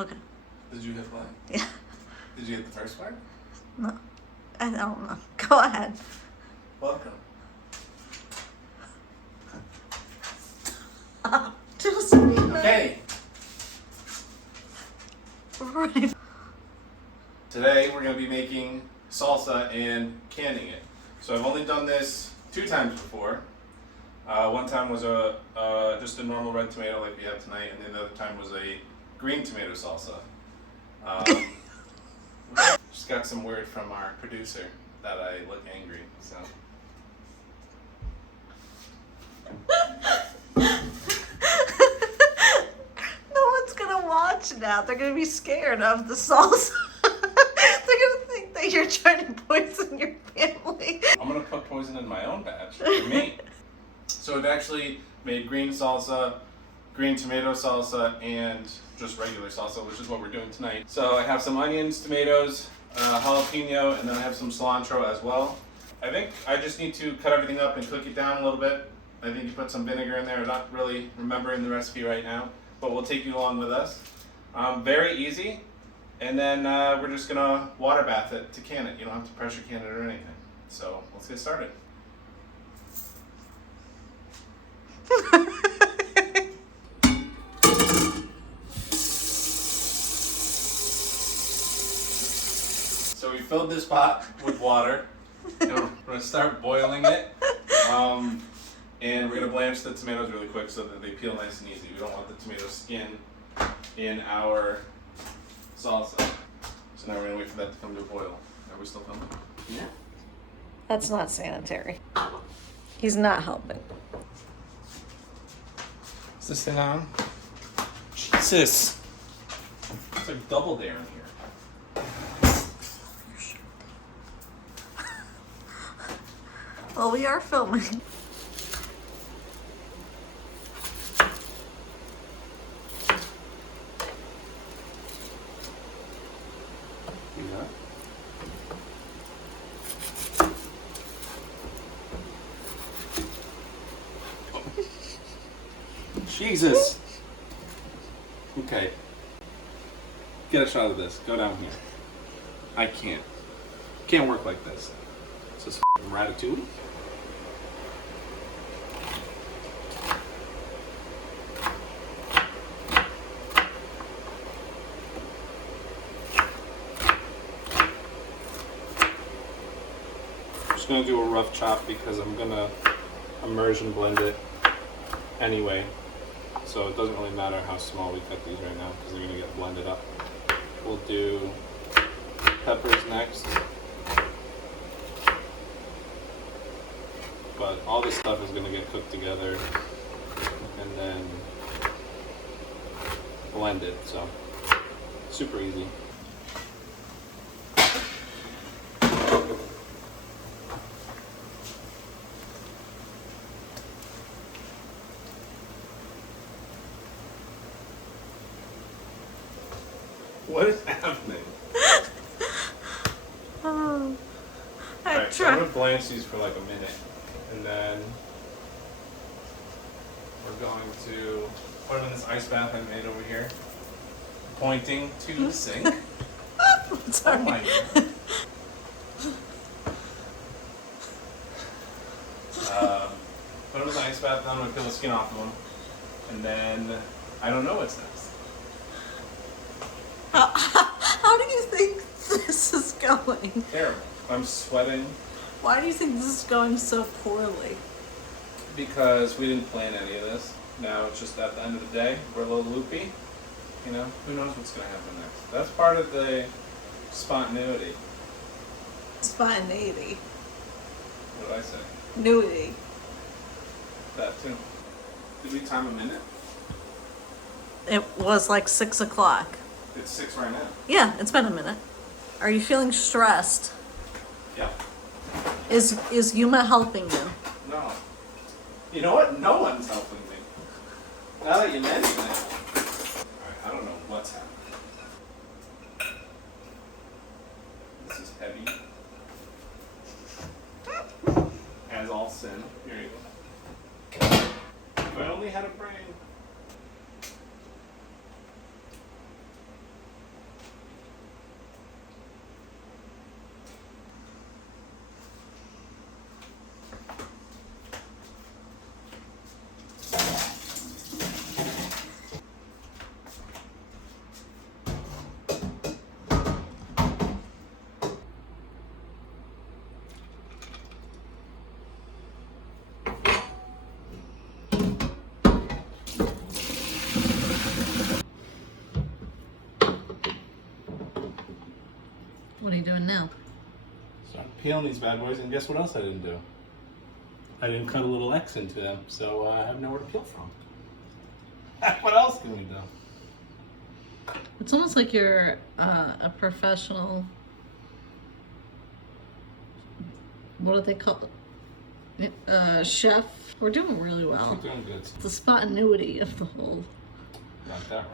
Okay. Did you hit play? Yeah. Did you hit the first part? No. I don't know. Go ahead. Welcome. Just be nice. Okay. Right. Today we're going to be making salsa and canning it. So I've only done this 2 times before. One time was just a normal red tomato like we have tonight, and the other time was a green tomato salsa. Just got some word from our producer that I look angry, so. No one's gonna watch now. They're gonna be scared of the salsa. They're gonna think that you're trying to poison your family. I'm gonna put poison in my own batch for me. So we've actually made green salsa, green tomato salsa, and just regular salsa, which is what we're doing tonight. So I have some onions, tomatoes, jalapeno, and then I have some cilantro as well. I think I just need to cut everything up and cook it down a little bit. I think you put some vinegar in there. I'm not really remembering the recipe right now, but we'll take you along with us. Very easy. And then we're just gonna water bath it to can it. You don't have to pressure can it or anything. So let's get started. So we filled this pot with water, and we're gonna start boiling it. And we're gonna blanch the tomatoes really quick so that they peel nice and easy. We don't want the tomato skin in our salsa. So now we're gonna wait for that to come to a boil. Are we still filming? Yeah. That's not sanitary. He's not helping. Is this thing on? Jesus! It's like double dare in here. Well, we are filming. Yeah. Jesus! Okay. Get a shot of this. Go down here. I can't. Can't work like this. Is this f***ing ratatouille? I'm just gonna do a rough chop because I'm gonna immersion blend it anyway. So it doesn't really matter how small we cut these right now because they're gonna get blended up. We'll do peppers next. But all this stuff is gonna get cooked together and then blended, so super easy. What is happening? Oh, Alright, so I'm gonna blanch these for like a minute, and then we're going to put them in this ice bath I made over here, pointing to the sink. Sorry. Oh my God. Put them in the ice bath, then I'm gonna peel the skin off of them, and then I don't know what's next. How do you think this is going? Terrible. I'm sweating Why do you think this is going so poorly? because we didn't plan any of this. Now it's just at the end of the day, we're a little loopy. You know, who knows what's gonna happen next? That's part of the spontaneity. Spontaneity. What did I say? Nudity. That too. Did we time a minute? It was like 6 o'clock. It's 6 right now. Yeah, it's been a minute. Are you feeling stressed? Yeah. Is Yuma helping you? No. You know what? No one's helping me. Now that you mention it. Alright, I don't know what's happening. This is heavy. As all sin. Here you go. If I only had a brain. peeling these bad boys, and guess what else I didn't do? I didn't cut a little X into them, so I have nowhere to peel from. What else can we do? It's almost like you're a professional. What do they call it? Chef. We're doing really well. We're doing good. The spontaneity of the whole. Not that right.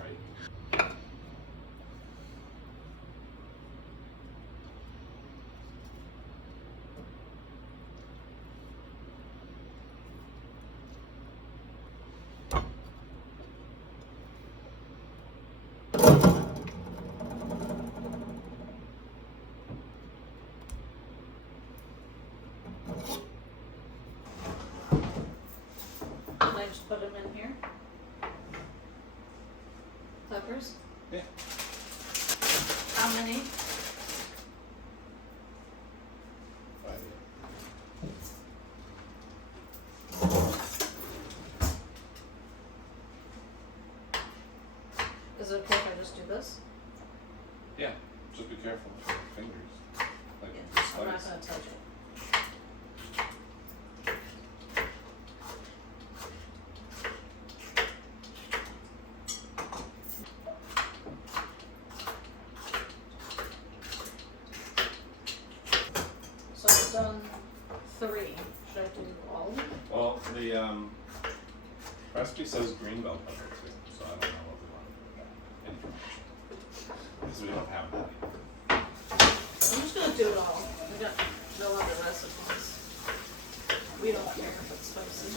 Can I just put them in here? Peppers? Yeah. How many? 5. Is it okay if I just do this? Yeah. Just be careful with your fingers. Like Yeah, I'm not slice. gonna touch it. So I've done 3. Should I do all of them? Well, the recipe says green bell pepper too, so I don't know what we want to put that information. Because we don't have that. I'm just gonna do it all. I got no other recipes. We don't care if it's spicy.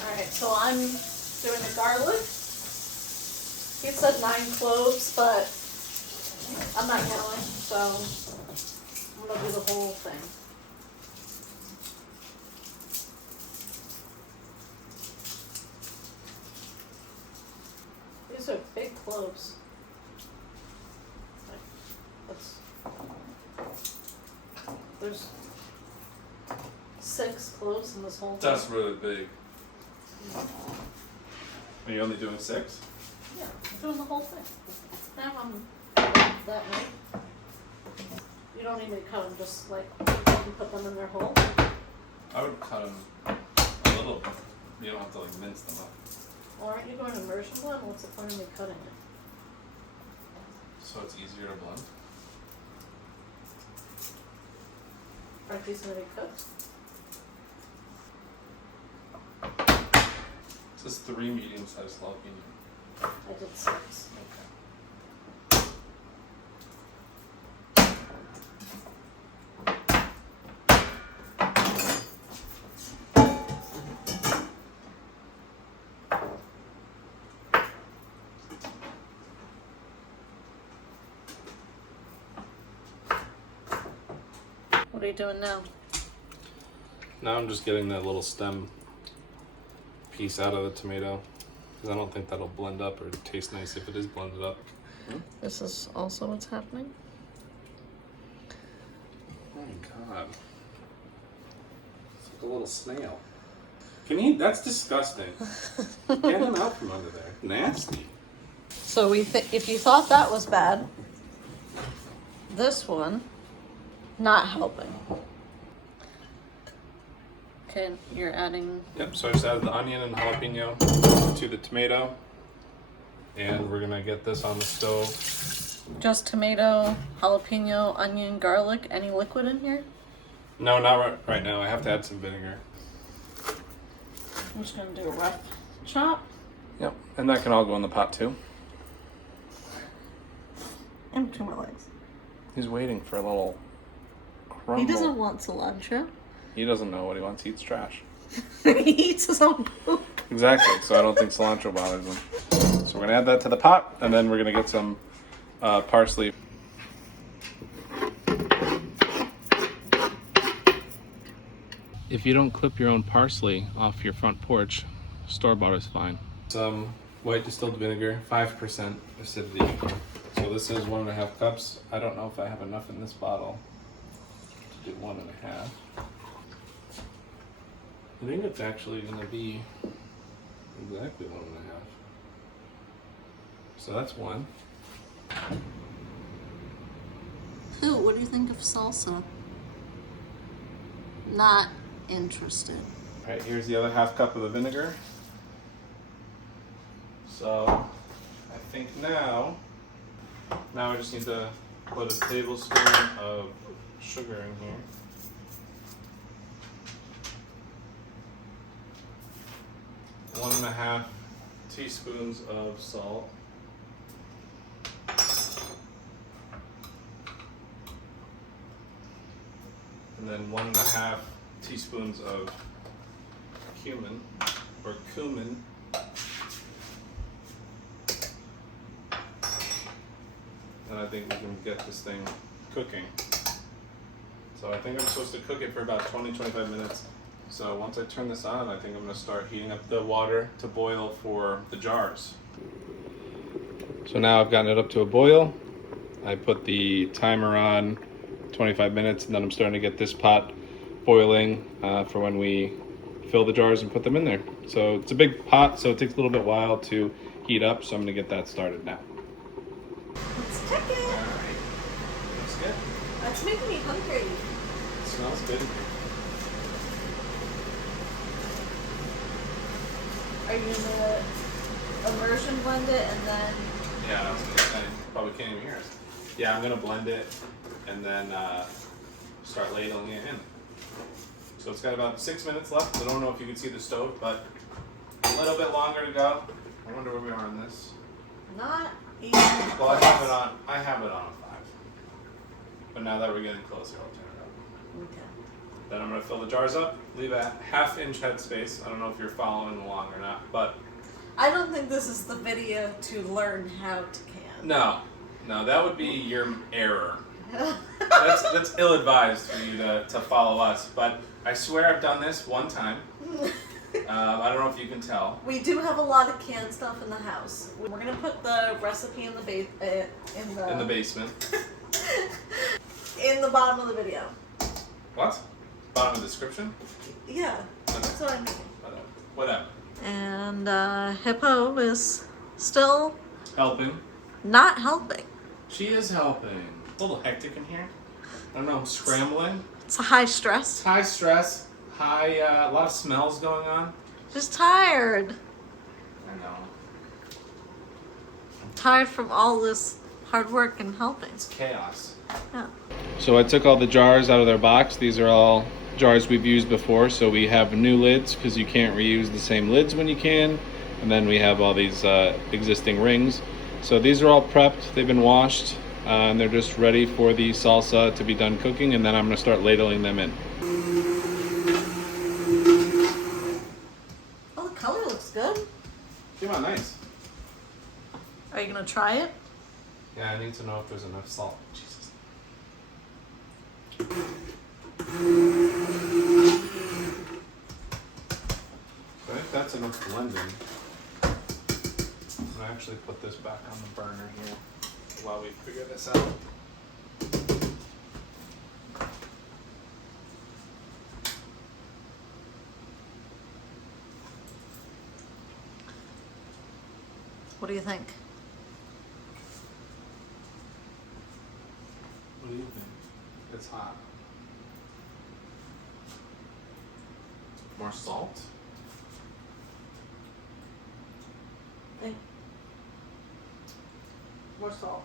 Alright, so I'm doing the garlic. He said 9 cloves, but I'm not going, so I'm gonna do the whole thing. These are big cloves. There's 6 cloves in this whole thing. That's really big. Are you only doing 6? Yeah, I'm doing the whole thing. Now I'm that way. You don't need me to cut them, just like you can put them in their hole. I would cut them a little bit. You don't have to like mince them up. Well, aren't you going to immersion blend? What's the point of me cutting it? So it's easier to blend. Aren't these going to be cooked? It says 3 medium-sized jalapeno. I did 6. Okay. What are you doing now? Now I'm just getting that little stem piece out of the tomato because I don't think that'll blend up or taste nice if it is blended up. This is also what's happening. Oh my god. It's like a little snail. Can he? That's disgusting. Get him out from under there. Nasty. So if you thought that was bad, this one, not helping. Okay, you're adding. Yep, so I just added the onion and jalapeno to the tomato. And we're gonna get this on the stove. Just tomato, jalapeno, onion, garlic. Any liquid in here? No, not right now. I have to add some vinegar. I'm just gonna do a rough chop. Yep, and that can all go in the pot too. And between my legs. He's waiting for a little crumble. He doesn't want cilantro. He doesn't know what he wants. He eats trash. He eats his own poop. Exactly, so I don't think cilantro bothers him. So we're gonna add that to the pot, and then we're gonna get some parsley. If you don't clip your own parsley off your front porch, store-bought is fine. Some white distilled vinegar, 5% acidity. So this is 1.5 cups. I don't know if I have enough in this bottle to do 1.5. I think it's actually gonna be Exactly 1.5. So that's one. Who? What do you think of salsa? Not interested. All right, here's the other 1/2 cup of the vinegar. So I think now I just need to put a tablespoon of sugar in here. One and a half teaspoons of salt. And then 1.5 teaspoons of cumin or cumin. And I think we can get this thing cooking. So I think I'm supposed to cook it for about 20-25 minutes. So once I turn this on, I think I'm going to start heating up the water to boil for the jars. So now I've gotten it up to a boil. I put the timer on 25 minutes, and then I'm starting to get this pot boiling for when we fill the jars and put them in there. So it's a big pot, so it takes a little bit while to heat up, so I'm going to get that started now. Let's check it. Alright, looks good. That's making me hungry. It smells good. Are you gonna immersion blend it and then? Yeah, I probably can't even hear us. Yeah, I'm gonna blend it and then start ladling it in. So it's got about 6 minutes left. I don't know if you can see the stove, but a little bit longer to go. I wonder where we are on this. Not even. Well, I have it on 5. But now that we're getting closer, I'll turn it up. Okay. Then I'm gonna fill the jars up, leave a 1/2 inch headspace. I don't know if you're following along or not, but I don't think this is the video to learn how to can. no, that would be your error. That's ill-advised for you to follow us, but I swear I've done this one time. I don't know if you can tell. We do have a lot of canned stuff in the house. We're gonna put the recipe in the In the basement. in the bottom of the video. What? Bottom of the description? Yeah, that's what I mean. Whatever. And Hippo is still Helping. not helping. She is helping. A little hectic in here. I don't know, I'm scrambling. It's a high stress. It's high stress, a lot of smells going on. Just tired. I know. Tired from all this hard work and helping. It's chaos. Yeah. So I took all the jars out of their box. These are all jars we've used before, so we have new lids because you can't reuse the same lids when you can. And then we have all these existing rings. So these are all prepped, they've been washed, and they're just ready for the salsa to be done cooking, and then I'm gonna start ladling them in. Oh, the color looks good. Came out nice. Are you gonna try it? Yeah, I need to know if there's enough salt. Jesus. I think that's enough blending. I'm gonna actually put this back on the burner here while we figure this out. What do you think? What do you think? It's hot. More salt? Think. More salt.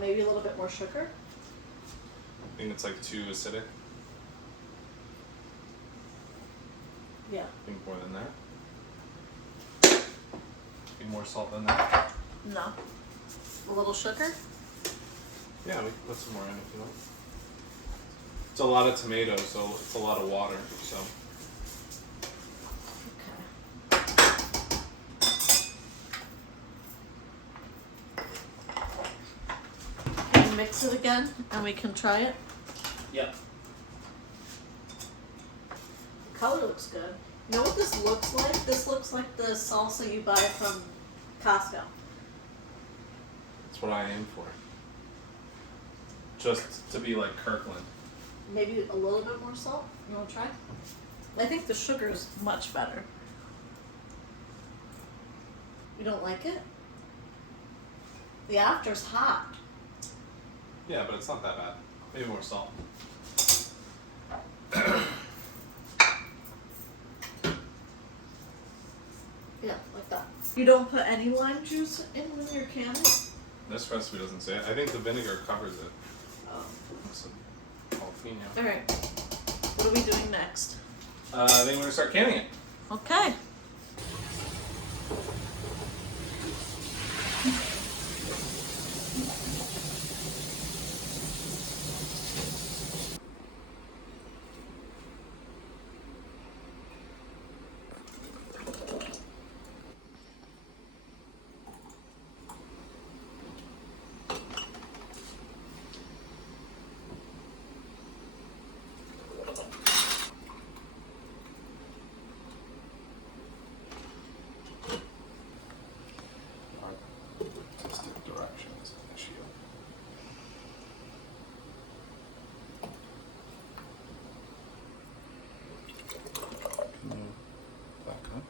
Maybe a little bit more sugar. I think it's like too acidic. Yeah. I think more than that. Be more salt than that. No. A little sugar? Yeah, we can put some more in if you want. It's a lot of tomatoes, so it's a lot of water. So Can you mix it again and we can try it? yeah. The color looks good. You know what this looks like? This looks like the salsa you buy from Costco. That's what I aim for. Just to be like Kirkland. Maybe a little bit more salt. You want to try? I think the sugar is much better. You don't like it? The after's hot. Yeah, but it's not that bad. Maybe more salt. Yeah, like that. You don't put any lime juice in when you're canning? This recipe doesn't say it. I think the vinegar covers it. Oh. Some jalapeno. Alright. What are we doing next? Then we're gonna start canning it. Okay. Artistic direction is an issue. Can you back up?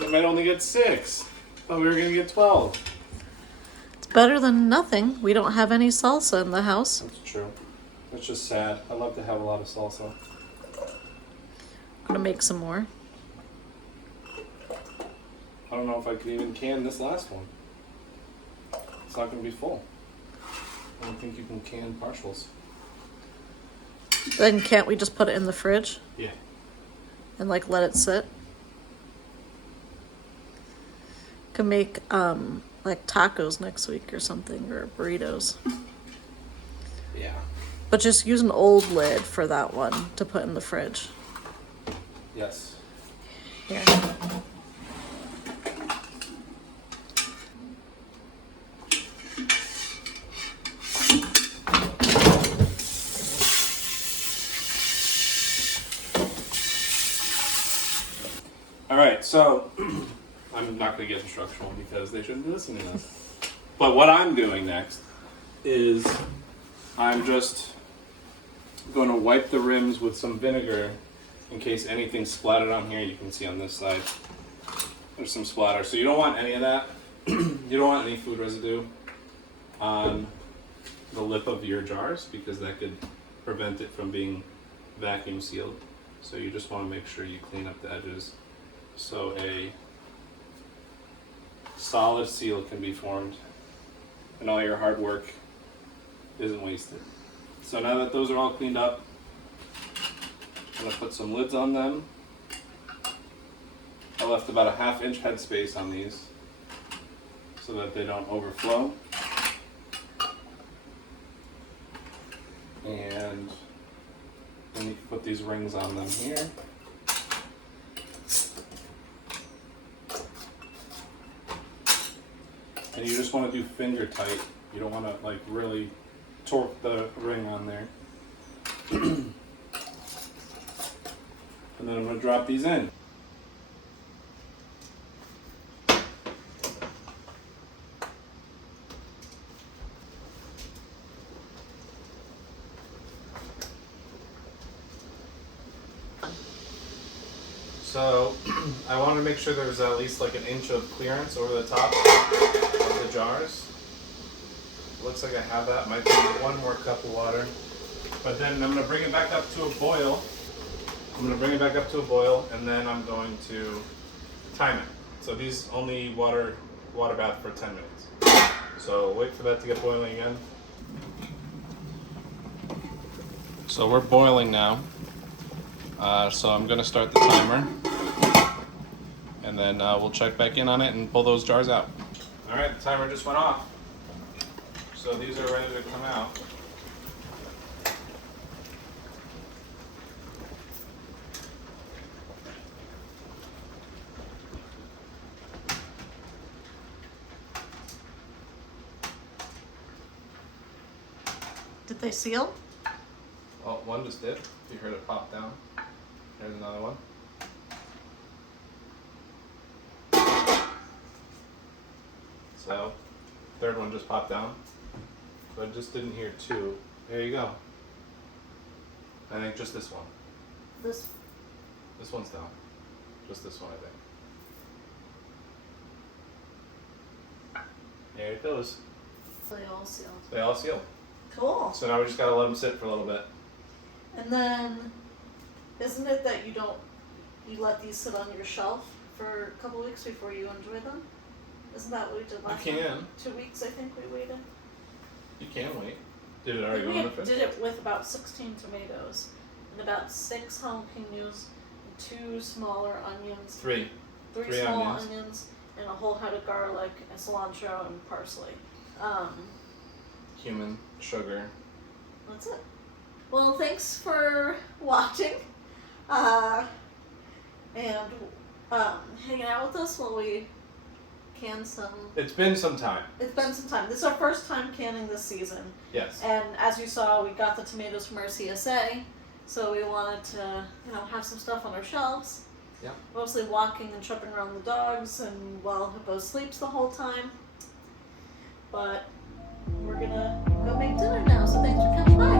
We might only get 6. Thought we were gonna get 12. It's better than nothing. We don't have any salsa in the house. That's true. That's just sad. I love to have a lot of salsa. I'm gonna make some more. I don't know if I could even can this last one. It's not gonna be full. I don't think you can can partials. Then can't we just put it in the fridge Yeah. and like let it sit? Could make like tacos next week or something, or burritos. Yeah. But just use an old lid for that one to put in the fridge. Yes. Here. All right, so I'm not going to get instructional because they shouldn't be listening to this. But what I'm doing next is I'm just going to wipe the rims with some vinegar in case anything splattered on here. You can see on this side there's some splatter. So you don't want any of that. You don't want any food residue on the lip of your jars because that could prevent it from being vacuum sealed. So you just want to make sure you clean up the edges so a solid seal can be formed and all your hard work isn't wasted. So now that those are all cleaned up, I'm going to put some lids on them. I left about a 1/2 inch headspace on these so that they don't overflow. And then you can put these rings on them here. And you just want to do finger tight. You don't want to like really torque the ring on there. And then I'm going to drop these in. So I want to make sure there's at least like 1 inch of clearance over the top of the jars. Looks like I have that. Might be 1 more cup of water. But then I'm going to bring it back up to a boil. And then I'm going to time it. So these only water bath for 10 minutes. So wait for that to get boiling again. So we're boiling now. So I'm going to start the timer. And then we'll check back in on it and pull those jars out. All right, the timer just went off. So these are ready to come out. Did they seal? Oh, one just did. You heard it pop down. Here's another one. So, third one just popped down. So I just didn't hear 2. There you go. I think just this one. This. This one's down. Just this one, I think. There it goes. They all sealed. They all seal. Cool. So now we just gotta let them sit for a little bit. And then, isn't it that you let these sit on your shelf for a couple weeks before you enjoy them? Isn't that what we did last You can. time? 2 weeks, I think we waited. You can wait. Did it already go in the fridge? We did it with about 16 tomatoes and about 6 jalapenos and 2 smaller onions. Three small onions. onions and a whole head of garlic and cilantro and parsley. Cumin, sugar. That's it. Well, thanks for watching and hanging out with us while we can some. It's been some time. It's been some time. This is our first time canning this season. Yes. And as you saw, we got the tomatoes from our CSA, so we wanted to, have some stuff on our shelves. Yeah. Mostly walking and tripping around the dogs, and while Hippo sleeps the whole time. But we're gonna go make dinner now, so thanks for coming by.